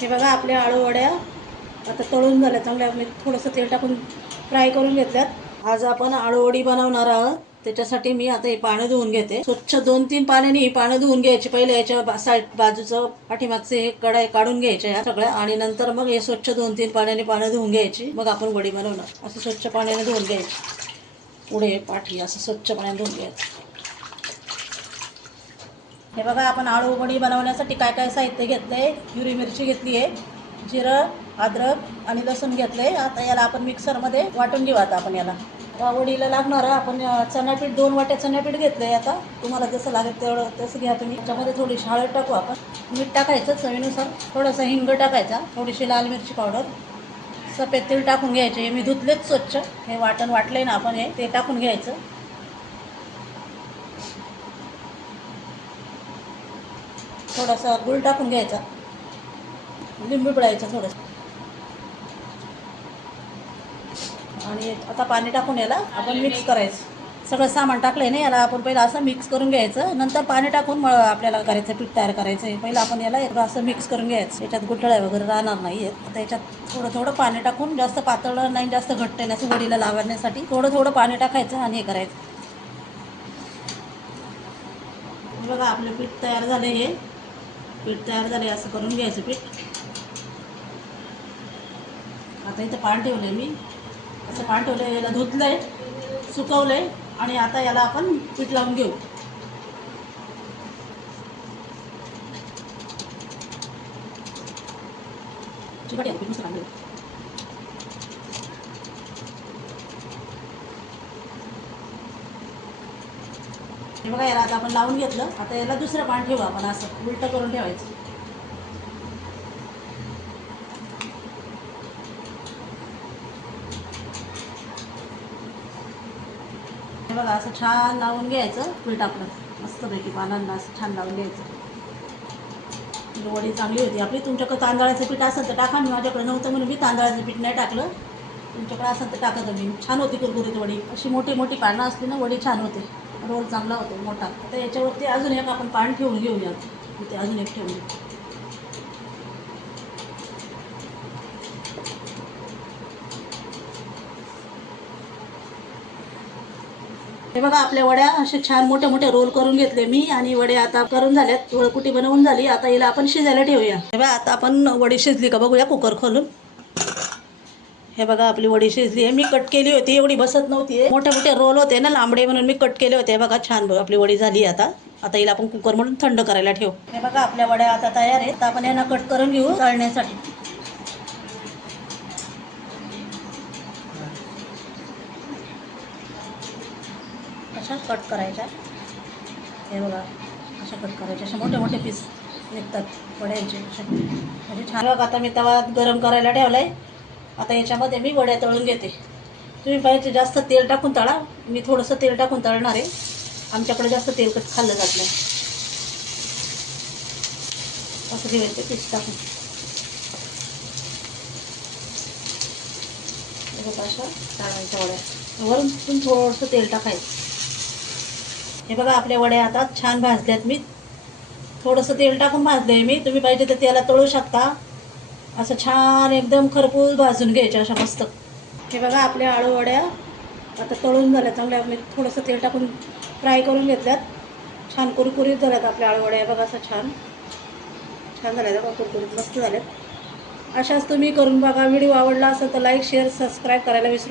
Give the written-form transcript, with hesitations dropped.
हे बघा आपल्या आळू वड्या आता तळून झाल्या चांगल्या. मी थोडंसं तेल टाकून फ्राय करून घेतल्यात. आज आपण आळू वडी बनवणार आहोत. त्याच्यासाठी मी आता हे पानं धुवून घेते. स्वच्छ 2-3 पाण्याने ही पानं धुवून घ्यायची. पहिले याच्या साईड बाजूचं पाठीमागचे हे कढाई काढून घ्यायचे या सगळ्या आणि नंतर मग हे स्वच्छ 2-3 पाण्याने पानं धुवून घ्यायची. मग आपण वडी बनवणार. असं स्वच्छ पाण्याने धुवून घ्यायची. पुढे पाठी असं स्वच्छ पाण्याने धुवून घ्यायचं. हे बघा आपण आळू वडी बनवण्यासाठी काय काय साहित्य घेतलंय. हिरवी मिरची घेतली आहे, जिरं, अद्रक आणि लसूण घेतलंय. आता याला आपण मिक्सरमध्ये वाटून घेऊ. आता आपण याला वडीला लागणारं आपण चणापीठ 2 वाट्या चणापीठ घेतलंय. आता तुम्हाला जसं लागेल तेवढं तसं घ्या तुम्ही. त्याच्यामध्ये थोडीशी हळद टाकू आपण, मीठ टाकायचं चवीनुसार, थोडंसं हिंग टाकायचा, थोडीशी लाल मिरची पावडर, सफेद तेल टाकून घ्यायचे. हे मी धुतलेच स्वच्छ. हे वाटण वाटलंय ना आपण हे ते टाकून घ्यायचं. थोडासा गूळ टाकून घ्यायचा, लिंबू पिळायचं थोडंसं आणि आता पाणी टाकून याला आपण मिक्स करायचं. सगळं सामान टाकलंय ना याला आपण पहिलं असं मिक्स करून घ्यायचं. नंतर पाणी टाकून आपल्याला करायचं पीठ तयार करायचं आहे. पहिलं आपण याला असं मिक्स करून घ्यायचं. याच्यात गुठळ्या वगैरे राहणार नाही आहेत. आता याच्यात थोडं थोडं पाणी टाकून, जास्त पातळ नाही जास्त घट्ट नाही, असं वडीला लावण्यासाठी थोडं थोडं पाणी टाकायचं आणि हे करायचं. बघा आपलं पीठ तयार झालं. हे पीठ तयार झाले असं करून घ्यायचं पीठ. आता इथं पान ठेवलं मी, असं पान ठेवलं. याला धुतलंय, सुकवलंय आणि आता याला आपण पीठ लावून घेऊ. चिकट आहे पीठ मस्त लागलं. हे बघा याला आता आपण लावून घेतलं. आता याला दुसरं पान ठेवू आपण, असं उलटं करून ठेवायचं. हे बघा असं छान लावून घ्यायचं पीठ आपलं, मस्तपैकी पानांना असं छान लावून घ्यायचं. वडी चांगली होती आपली. तुमच्याकडे तांदळाचं पीठ असेल तर टाका. मी माझ्याकडे नव्हतं म्हणून मी तांदळाचं पीठ नाही टाकलं. तुमच्याकडे असेल तर टाका तुम्ही. छान होती कुरकुरीत वडी. अशी मोठी मोठी पानं असली ना वडी छान होते. रोल चांगला होतो मोठा. आता याच्यावरती अजून एक आपण पान ठेवून घेऊया. इथे अजून एक ठेवून घेऊ. हे बघा आपल्या वड्या असे छान मोठे मोठे रोल करून घेतले मी आणि वड्या आता करून झाल्यात. तुळकुटी बनवून झाली. आता हिला आपण शिजायला ठेवूया. हे बघा आता आपण वडी शिजली का बघूया कुकर खोलून. हे बघा आपली वडी शिजली आहे. मी कट केली होती, एवढी बसत नव्हती. मोठे मोठे रोल होते ना लांबडे, म्हणून मी कट केले होते. हे बघा छान आपली वडी झाली. आता आता हिला आपण कुकर म्हणून थंड करायला ठेवू. हे बघा आपल्या वड्या आता तयार आहेत. आपण यांना कट करून घेऊ तळण्यासाठी. अशा कट करायच्या. हे बघा अशा कट करायच्या. अशा मोठे मोठे पीस निघतात वड्यांचे अशा. म्हणजे छान. बघा आता मी तवा गरम करायला ठेवला आहे. आता याच्यामध्ये मी वड्या तळून घेते. तुम्ही पाहिजे जास्त तेल टाकून तळा. मी थोडंसं तेल टाकून तळणार आहे. आमच्याकडे जास्त तेल खाल्लं जात नाही. असं घ्यायचं पीस टाकून. अशा तळायच्या वड्या. वरून थोडंसं तेल टाकायचं. हे बघा आपल्या वड्या आता छान भाजल्यात. मी थोडंसं तेल टाकून भाजले मी. तुम्ही पाहिजे तर त्याला तळू शकता. असं छान एकदम खरपूस भाजून घ्यायच्या अशा मस्त. हे बघा आपल्या आळू वड्या आता तळून झाल्या चांगल्या. मी थोडंसं तेल टाकून फ्राय करून घेतल्यात. छान कुरकुरीत झाल्यात आपल्या आळू वड्या. बघा असं छान छान झाल्या. बघा कुरकुरीत मस्त झाल्यात. अशाच तुम्ही करून बघा. व्हिडिओ आवडला असेल तर लाईक शेअर सबस्क्राईब करायला विसरू